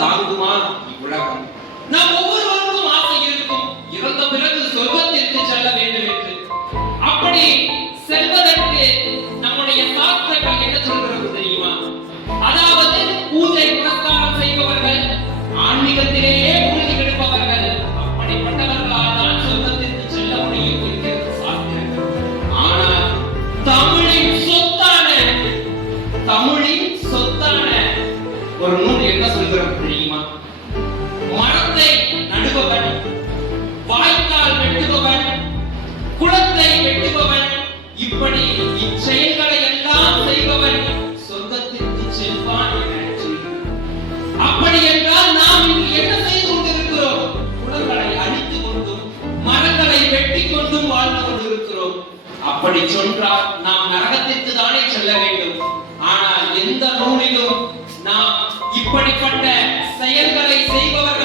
தாங்குமா இவ்வுலகம்? நாம் ஒவ்வொருவருக்கும் ஆசை இருக்கும், இறந்த பிறகு சொர்க்கத்திற்கு செல்ல வேண்டும் என்று. அப்படி செல்வதற்கு நம்முடைய சாஸ்திரங்கள் என்ன சொல்கிறது தெரியுமா? அதாவது பூஜை புனஸ்காரம் செய்பவர்கள், ஆன்மீகத்திலேயே மூழ்கி கிடப்பவர்கள், அப்படிப்பட்டவர்களால் தான் சொர்க்கத்திற்கு செல்ல முடியும் என்கிறது சாஸ்திரங்கள். ஆனால் தமிழின் சொத்தான ஒரு நூல் என்ன சொல்கிறது தெரியுமா? மரத்தை நடுபவன், வாய்க்கால் வெட்டுபவன், குளத்தை வெட்டுபவன், இப்படி இச்செயல்களை எல்லாம் செய்பவன் சொர்க்கத்திற்கு செல்வான் என சொல்கிறார். அப்படி என்றால் நாம் இன்று என்ன செய்து கொண்டிருக்கிறோம்? குளங்களை அழித்துக் கொண்டும் மரங்களை வெட்டி கொண்டும் வாழ்ந்து கொண்டிருக்கிறோம். அப்படி சொன்னால் நாம் நரகத்திற்கு தானே செல்ல வேண்டும். ஆனால் எந்த நூலிலும் நாம் இப்படிப்பட்ட செயல்களை செய்பவர்